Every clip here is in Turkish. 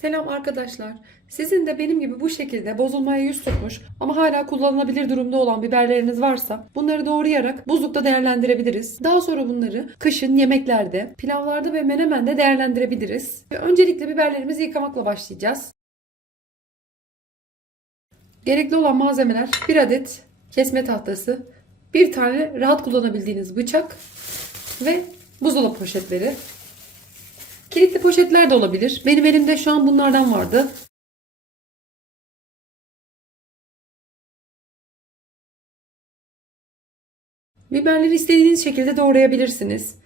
Selam arkadaşlar. Sizin de benim gibi bu şekilde bozulmaya yüz tutmuş ama hala kullanılabilir durumda olan biberleriniz varsa bunları doğrayarak buzlukta değerlendirebiliriz. Daha sonra bunları kışın yemeklerde, pilavlarda ve menemende değerlendirebiliriz. Öncelikle biberlerimizi yıkamakla başlayacağız. Gerekli olan malzemeler 1 adet kesme tahtası, bir tane rahat kullanabildiğiniz bıçak ve buzdolabı poşetleri. Poşetler de olabilir. Benim elimde şu an bunlardan vardı. Biberleri istediğiniz şekilde doğrayabilirsiniz.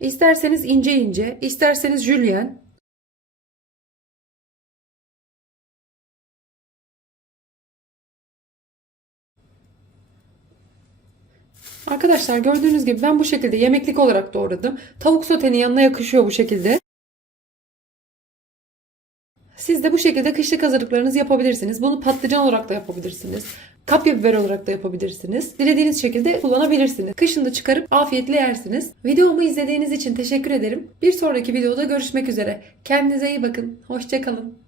İsterseniz ince ince, isterseniz jülyen. Arkadaşlar gördüğünüz gibi ben bu şekilde yemeklik olarak doğradım. Tavuk sotenin yanına yakışıyor bu şekilde. Siz de bu şekilde kışlık hazırlıklarınızı yapabilirsiniz. Bunu patlıcan olarak da yapabilirsiniz. Kapya biber olarak da yapabilirsiniz. Dilediğiniz şekilde kullanabilirsiniz. Kışın da çıkarıp afiyetle yersiniz. Videomu izlediğiniz için teşekkür ederim. Bir sonraki videoda görüşmek üzere. Kendinize iyi bakın. Hoşçakalın.